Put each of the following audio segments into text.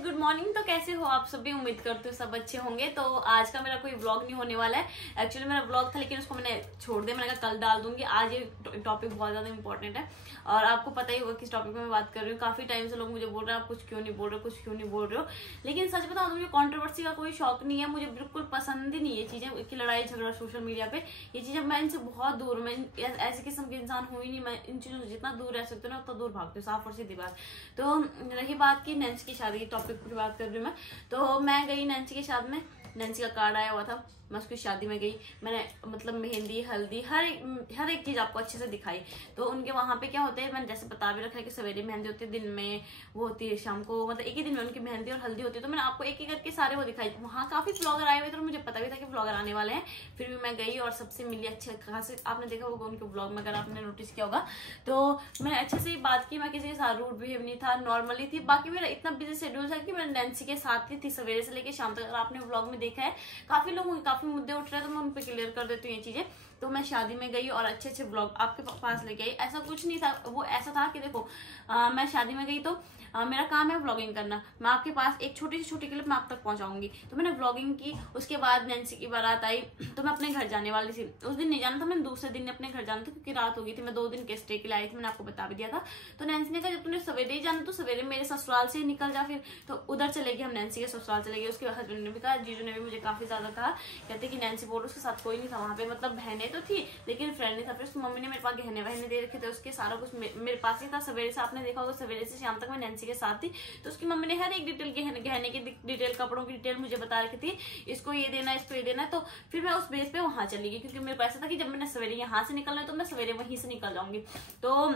Good morning. तो कैसे हो आप सभी? उम्मीद करते हो सब अच्छे होंगे। तो आज का मेरा कोई व्लॉग नहीं होने वाला है। एक्चुअली मेरा व्लॉग था लेकिन उसको मैंने छोड़ दिया। मैंने कहा कल डाल दूंगी। आज ये टॉपिक बहुत ज्यादा इंपॉर्टेंट है और आपको पता ही होगा किस टॉपिक में मैं बात कर रही हूँ। काफी टाइम से लोग मुझे बोल रहे हैं आप कुछ क्यों नहीं बोल रहे हो, कुछ क्यों नहीं बोल रहे हो। लेकिन सच बताओ तो मुझे कॉन्ट्रोवर्सी का कोई शौक नहीं है। मुझे बिल्कुल पसंद ही नहीं ये चीजें कि लड़ाई झगड़ा सोशल मीडिया पे, ये चीजें मैं इनसे बहुत दूर हूँ। मैं ऐसे किस्म के इंसान हुई नहीं। मैं इन चीजों से जितना दूर रह सकती हूँ ना उतना दूर भागती हूँ, साफ और सीधी बात। तो रही बात की नैन्सी की शादी की टॉपिक पर बात कर रही हूँ मैं। तो मैं गई नैन्सी की शादी में। नैन्सी का कार्ड आया हुआ था, मैं उसकी शादी में गई। मैंने मतलब मेहंदी हल्दी हर एक चीज आपको अच्छे से दिखाई। तो उनके वहां पे क्या होते हैं, मैंने जैसे बता भी रखा है कि सवेरे मेहंदी होती है, दिन में वो होती है, शाम को मतलब एक ही दिन में उनकी मेहंदी और हल्दी होती है। तो मैंने आपको एक एक करके सारे वो दिखाई। वहाँ काफी ब्लॉगर आए हुए थे और मुझे पता भी था कि ब्लॉगर आने वाले हैं। फिर भी मैं गई और सबसे मिली। अच्छे खासे आपने देखा होगा उनके ब्लॉग में, अगर आपने नोटिस किया होगा। तो मैंने अच्छे से बात की। मैं किसी के साथ रूड बिहेव नहीं था, नॉर्मली थी। बाकी मेरा इतना बिजी शेड्यूल था कि मैं नैन्सी के साथ ही थी सवेरे से लेकर शाम तक। अगर आपने ब्लॉग में देखा है काफी लोग काफी मुद्दे उठ रहे हैं तो मैं उन पे क्लियर कर देती हूँ ये चीजें। तो मैं शादी में गई और अच्छे अच्छे ब्लॉग आपके पास लेके आई। ऐसा कुछ नहीं था, वो ऐसा था कि देखो मैं शादी में गई तो मेरा काम है व्लॉगिंग करना। मैं आपके पास एक छोटी सी छोटी क्लिप मैं आप तक पहुंचाऊंगी। तो मैंने व्लॉगिंग की। उसके बाद नैन्सी की बारात आई तो मैं अपने घर जाने वाली थी। उस दिन नहीं जाना था, मैंने दूसरे दिन अपने घर जाना था क्योंकि रात हो गई थी। मैं 2 दिन के स्टे के लिए आई थी, मैंने आपको बता भी दिया था। तो नैन्सी ने कहा जब तुमने सवेरे ही जाना तो सवेरे मेरे ससुराल से ही निकल जा। फिर तो उधर चले गए हम, नैन्सी के ससुराल चले गए। उसके हस्बैंड ने भी कहा, जीजू ने भी मुझे काफी ज्यादा कहा, कहते कि नैन्सी बोल उसके साथ कोई नहीं था वहां पे, मतलब बहनें तो थी लेकिन फ्रेंड नहीं था। फिर उसकी मम्मी ने मेरे पास गहने वहने दे रखे थे, उसके सारा कुछ मेरे पास ही था। सवेरे से आपने देखा होगा सवेरे से शाम तक मैं नैन्सी के साथ थी। तो उसकी मम्मी ने हर एक डिटेल गहने की डिटेल, कपड़ों की डिटेल मुझे बता रखी थी, इसको ये देना, इसको ये देना। तो फिर मैं उस बेस पे वहां चली गई क्योंकि मेरे को ऐसा था कि जब मैंने सवेरे यहाँ से निकलना है तो मैं सवेरे वहीं से निकल जाऊंगी। तो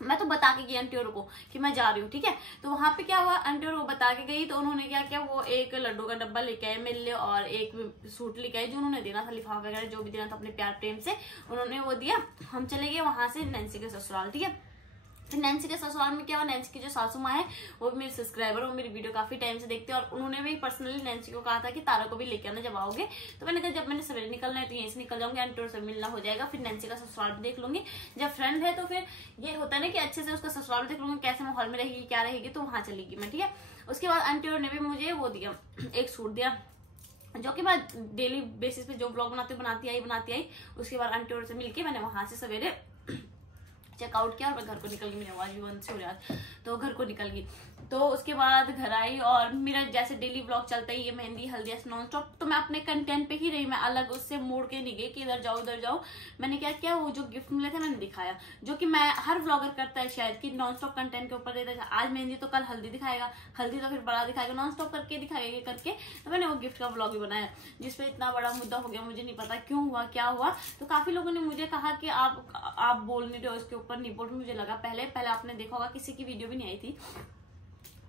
मैं तो बता के गई आंटी और को कि मैं जा रही हूँ, ठीक है। तो वहां पे क्या हुआ, आंटी और को बता के गई तो उन्होंने क्या किया, वो एक लड्डू का डब्बा लेके आए मेरे लिए और एक सूट लेके आए जो उन्होंने देना था, लिफाफा वगैरह जो भी देना था अपने प्यार प्रेम से उन्होंने वो दिया। हम चले गए वहां से नैन्सी के ससुराल, ठीक है। फिर नैन्सी के ससुराल में क्या हुआ, नैन्सी की जो सासू माँ है वो भी मेरी सब्सक्राइबर, वो मेरी वीडियो काफी टाइम से देखते हैं और उन्होंने भी पर्सनली नैन्सी को कहा था कि तारा को भी लेके आना जब आओगे। तो मैंने कहा जब मैंने सवेरे निकलना है तो यहीं से निकल जाऊंगी, आंटी से मिलना हो जाएगा, फिर नैन्सी का ससुराल भी देख लूंगी। जब फ्रेंड है तो फिर ये होता है ना कि अच्छे से उसका ससुराल भी देख लूंगी, कैसे माहौल में रहेगी क्या रहेगी, तो वहां चलेगी मैं, ठीक है। उसके बाद आंटी ने भी मुझे वो दिया, एक सूट दिया जो कि मैं डेली बेसिस पे जो ब्लॉग बनाती आई। उसके बाद आंटी से मिलके मैंने वहां से सवेरे चेकआउट किया और मैं घर को निकल गई। मेरी आवाज भी बंद से हो रहा था तो घर को निकल गई। तो उसके बाद घर आई और मेरा जैसे डेली ब्लॉग चलता ही है, मेहंदी हल्दी नॉन स्टॉप। तो मैं अपने कंटेंट पे ही रही, मैं अलग उससे मोड़ के नहीं गई कि इधर जाओ उधर जाओ। मैंने क्या किया, वो जो गिफ्ट मिले थे मैंने दिखाया, जो कि मैं हर व्लॉगर करता है शायद कि नॉन स्टॉप कंटेंट के ऊपर देता है। आज मेहंदी तो कल हल्दी दिखाएगा, हल्दी तो फिर बड़ा दिखाएगा, नॉन स्टॉप करके दिखाएगा करके। तो मैंने वो गिफ्ट का व्लॉग भी बनाया जिसपे इतना बड़ा मुद्दा हो गया, मुझे नहीं पता क्यों हुआ क्या हुआ। तो काफी लोगों ने मुझे कहा कि आप बोल नहीं रहे हो इसके ऊपर, नहीं बोल रहे। मुझे लगा पहले आपने देखा होगा किसी की वीडियो भी नहीं आई थी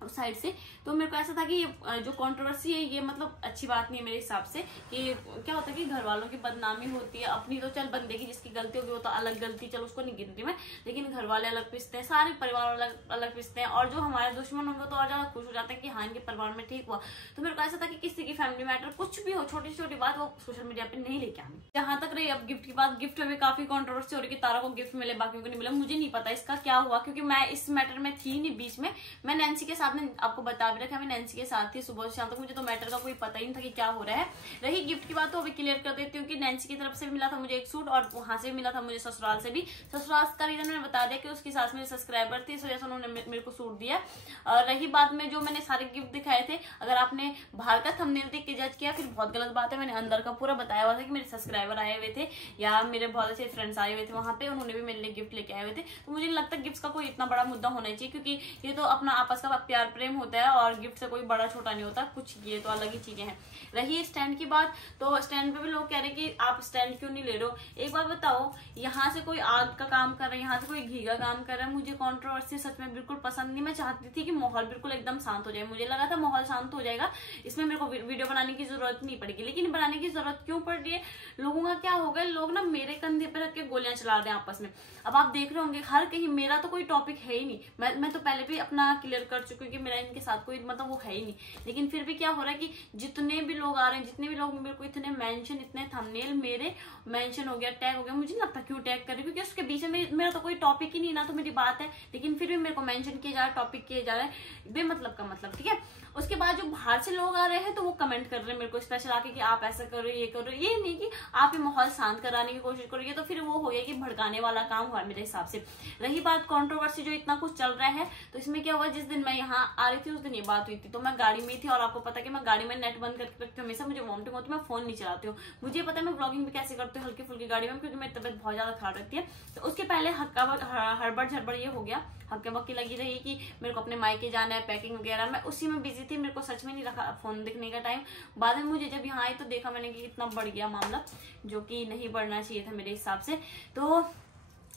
उस साइड से। तो मेरे को ऐसा था कि ये जो कंट्रोवर्सी है ये मतलब अच्छी बात नहीं है मेरे हिसाब से। कि क्या होता है कि घर वालों की बदनामी होती है, अपनी तो चल बंदे की जिसकी गलती होगी वो तो अलग गलती, चल उसको नहीं गिनती मैं, लेकिन घर वाले अलग पिसते हैं, सारे परिवार अलग पिसते हैं। और जो हमारे दुश्मन होंगे तो और ज्यादा खुश हो जाते हैं कि हाँ इनके परिवार में ठीक हुआ। तो मेरे को ऐसा था कि किसी की फैमिली मैटर कुछ भी हो, छोटी छोटी बात वो सोशल मीडिया पे नहीं लेके आनी। जहां तक रही अब गिफ्ट की बात, गिफ्ट में भी काफी कंट्रोवर्सी हो रही है कि तारा को गिफ्ट मिले बाकियों को नहीं मिला। मुझे नहीं पता इसका क्या हुआ क्योंकि मैं इस मैटर में थी नहीं बीच में। मैं नैन्सी के साथ में आपको बता भी रखा, मैं नैन्सी के साथ थी सुबह से शाम तक, मुझे तो मैटर का कोई पता ही नहीं था कि क्या हो रहा है। रही गिफ्ट की बात तो अभी क्लियर कर देती हूँ कि नैन्सी की तरफ से भी मिला था मुझे एक सूट और वहां से भी मिला था मुझे ससुराल से भी। ससुराल का रीजन मैंने बता दिया कि उसकी सास मेरी सब्सक्राइबर थी, इस वजह से उन्होंने मेरे को सूट दिया। और रही बात में जो मैंने सारे गिफ्ट दिखाए थे, अगर आपने बाहर का थंबनेल देख के जज किया फिर बहुत गलत बात है। मैंने अंदर का पूरा बताया हुआ था कि मेरे सब्सक्राइबर आए हुए थे या मेरे बहुत अच्छे फ्रेंड्स आए हुए थे वहां पे, उन्होंने भी मेरे लिए गिफ्ट लेके आए हुए थे। तो मुझे नहीं लगता गिफ्ट का कोई इतना बड़ा मुद्दा होना चाहिए क्योंकि ये तो अपना आपस का प्यार प्रेम होता है और गिफ्ट से कोई बड़ा छोटा नहीं होता कुछ, ये तो अलग ही चीजें हैं। रही स्टैंड की बात, तो स्टैंड पे भी लोग कह रहे हैं कि आप स्टैंड क्यों नहीं ले रहे हो। एक बात बताओ, यहाँ से कोई आग का काम कर रहा है, यहाँ से कोई घी का काम कर रहा है, मुझे कंट्रोवर्सी सच में बिल्कुल पसंद नहीं। मैं चाहती थी कि माहौल बिल्कुल एकदम शांत हो जाए, मुझे लगा था माहौल शांत हो जाएगा, इसमें मेरे को वीडियो बनाने की जरूरत नहीं पड़ेगी। लेकिन बनाने की जरूरत क्यों पड़ रही है, लोगों का क्या हो गया, लोग ना मेरे कंधे पे रख के गोलियां चला रहे हैं आपस में। अब आप देख रहे होंगे हर कहीं, मेरा तो कोई टॉपिक है ही नहीं, मैं तो पहले भी अपना क्लियर कर चुकी हूँ कि मेरा इनके साथ कोई मतलब वो है ही नहीं। लेकिन फिर भी क्या हो रहा है कि जितने भी लोग आ रहे हैं, जितने भी लोग मेरे को इतने मेंशन, इतने थंबनेल मेरे मेंशन हो गया, टैग हो गया, मुझे नहीं लगता क्यों टैग कर रही, क्योंकि उसके बीच में मेरा तो कोई टॉपिक ही नहीं ना तो मेरी बात है, लेकिन फिर भी मेरे को मेंशन किया जा रहा है, टॉपिक किए जा रहा है बेमतलब का मतलब, ठीक है। उसके बाद जो बाहर से लोग आ रहे हैं तो वो कमेंट कर रहे हैं मेरे को स्पेशल आके कि आप ऐसा कर रहे हो, ये कर रहे हो। ये नहीं कि आप ये माहौल शांत कराने की कोशिश करोगे, तो फिर वो हो गया कि भड़काने वाला काम हुआ मेरे हिसाब से। रही बात कंट्रोवर्सी, जो इतना कुछ चल रहा है, तो इसमें क्या हुआ, जिस दिन मैं यहाँ आ रही थी उस दिन ये बात हुई थी। तो मैं गाड़ी में थी और आपको पता है कि मैं गाड़ी में नेट बंद करके रखती हूँ, हमेशा मुझे वॉमिटिंग होती है, मैं फोन नहीं चलाती हूँ। मुझे पता है मैं ब्लॉगिंग भी कैसे करती हूँ हल्की फुल्की गाड़ी में, क्योंकि मेरी तबियत बहुत ज्यादा खराब रहती है। तो उसके पहले हड़बड़ झड़बड़ ये हो गया, हक्के बक्की लगी रही कि मेरे को अपने मायके जाना है, पैकिंग वगैरह। मैं उसी में बिजी थी, मेरे को सच में नहीं रखा फोन देखने का टाइम। बाद में मुझे जब यहाँ आई तो देखा मैंने कि इतना बढ़ गया मामला, जो कि नहीं बढ़ना चाहिए था मेरे हिसाब से। तो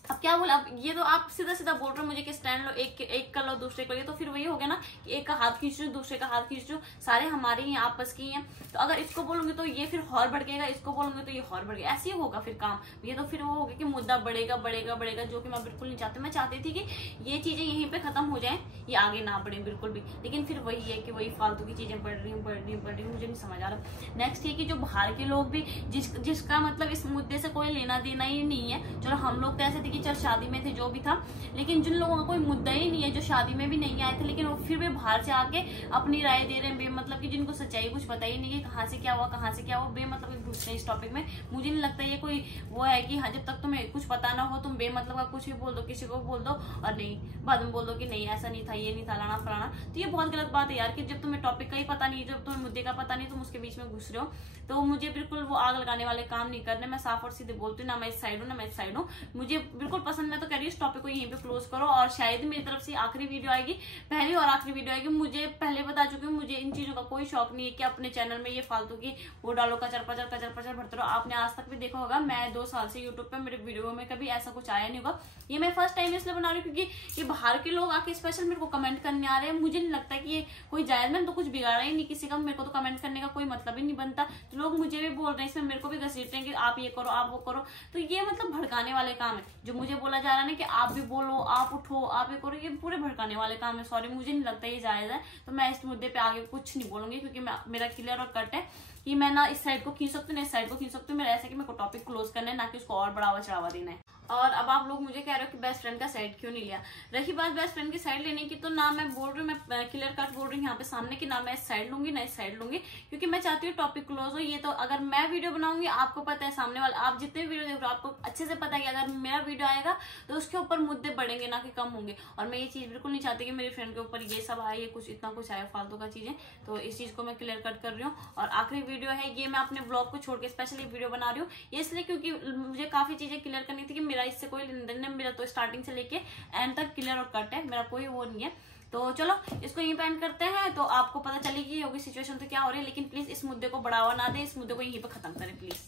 अब क्या बोला, अब ये तो आप सीधा सीधा बोल रहे हो मुझे कि स्टैंड लो, एक कर लो, दूसरे कर लो। तो फिर वही हो गया ना कि एक का हाथ खींच लो, दूसरे का हाथ खींच लो, सारे हमारे ही आपस की हैं। तो अगर इसको बोलूंगी तो ये फिर और भड़केगा, इसको बोलूंगी तो ये और बढ़ गया, ऐसे ही होगा फिर काम। ये तो फिर वो हो गया कि मुद्दा बढ़ेगा बढ़ेगा बढ़ेगा, जो कि मैं बिल्कुल नहीं चाहती। मैं चाहती थी कि ये चीजें यहीं पे खत्म हो जाए, ये आगे ना बढ़े बिल्कुल भी। लेकिन फिर वही है कि वही फालतू की चीजें बढ़ रही हूँ, मुझे नहीं समझ आ रहा। नेक्स्ट ये कि जो बाहर के लोग भी जिसका मतलब इस मुद्दे से कोई लेना देना ही नहीं है। चलो हम लोग तो ऐसे थे कि चल शादी में थे जो भी था, लेकिन जिन लोगों का कोई मुद्दा ही नहीं है, जो शादी में भी नहीं आए थे, लेकिन वो फिर भी बाहर से आके अपनी राय दे रहे हैं बेमतलब की, जिनको सच्चाई कुछ पता ही नहीं है, कहाँ से क्या हुआ कहाँ से क्या हुआ, बेमतलब घुसते हैं इस टॉपिक में। मुझे नहीं लगता ये कोई वो है कि हाँ जब तक तुम्हें कुछ पता ना हो तुम बेमतलब का कुछ भी बोल दो, किसी को बोल दो और नहीं बाद में बोल दो कि नहीं ऐसा नहीं था, ये नहीं था, लाना फलाना। तो ये बहुत गलत बात है यार, कि जब तुम्हें टॉपिक का ही पता नहीं है, जब तुम्हें मुद्दे का पता नहीं, तुम उसके बीच में घुस रहे हो। तो मुझे बिल्कुल वो आग लगाने वाले काम नहीं करने। मैं साफ और सीधे बोलती हूँ, ना मैं इस साइड हूँ ना मैं इस साइड हूँ, मुझे बिल्कुल पसंद। मैं तो कह रही हूँ इस टॉपिक को यहीं पे क्लोज करो, और शायद मेरी तरफ से आखिरी वीडियो आएगी, पहली और आखिरी वीडियो आएगी। मुझे पहले बता चुकी हूँ, मुझे इन चीजों का कोई शौक नहीं है कि अपने चैनल में ये फालतू की वो डालो, कचर पचर भरते रहो। आपने आज तक भी देखा होगा, मैं 2 साल से यूट्यूब पे मेरे वीडियो में कभी ऐसा कुछ आया नहीं होगा। ये मैं फर्स्ट टाइम इसलिए बना रही हूँ क्योंकि ये बाहर के लोग आके स्पेशल मेरे को कमेंट करने आ रहे हैं। मुझे नहीं लगता कि ये कोई जायज, मैंने तो कुछ बिगाड़ा ही नहीं किसी का, मेरे को तो कमेंट करने का कोई मतलब ही नहीं बनता। तो लोग मुझे भी बोल रहे हैं, इसमें मेरे को भी घसीट रहे हैं कि आप ये करो आप वो करो। तो ये मतलब भड़काने वाले काम है, जो मुझे बोला जा रहा है ना कि आप भी बोलो, आप उठो, आप ये करो, ये पूरे भड़काने वाले काम है। सॉरी, मुझे नहीं लगता ये जायज है। तो मैं इस मुद्दे पे आगे कुछ नहीं बोलूंगी, क्योंकि मेरा क्लियर और कट है कि मैं ना इस साइड को खींच सकती हूँ ना इस साइड को खींच सकती हूँ। मेरा ऐसा कि मेरे को टॉपिक क्लोज करना है, ना कि उसको और बढ़ावा चढ़ावा देना है। और अब आप लोग मुझे कह रहे हो कि बेस्ट फ्रेंड का साइड क्यों नहीं लिया। रही बात बेस्ट फ्रेंड की साइड लेने की, तो ना मैं बोल रही हूँ, मैं क्लियर कट बोल रही हूँ यहाँ पे सामने की, ना मैं इस साइड लूंगी ना इस साइड लूंगी, क्योंकि मैं चाहती हूँ टॉपिक क्लोज हो। ये तो अगर मैं वीडियो बनाऊंगी, आपको पता है सामने वाला, आप जितने भी वीडियो देख रहे हो आपको अच्छे से पता है कि अगर मेरा वीडियो आएगा तो उसके ऊपर मुद्दे बढ़ेंगे ना कि कम होंगे। और मैं ये चीज बिल्कुल नहीं चाहती कि मेरे फ्रेंड के ऊपर ये सब आए, ये कुछ इतना कुछ आया फालतू का चीजें। तो इस चीज को मैं क्लियर कट कर रही हूँ। और आखिरी वीडियो है ये, मैं अपने ब्लॉग को छोड़ के स्पेशली वीडियो बना रही हूँ, ये इसलिए क्योंकि मुझे काफी चीजें क्लियर करनी थी कि मेरा इससे कोई मेरा तो स्टार्टिंग से लेके एंड तक क्लियर और कट है, मेरा कोई वो नहीं है। तो चलो इसको यहीं पे एंड करते हैं, तो आपको पता चलेगी होगी सिचुएशन तो क्या हो रही है। लेकिन प्लीज इस मुद्दे को बढ़ावा ना दे, इस मुद्दे को यहीं पे खत्म करें प्लीज।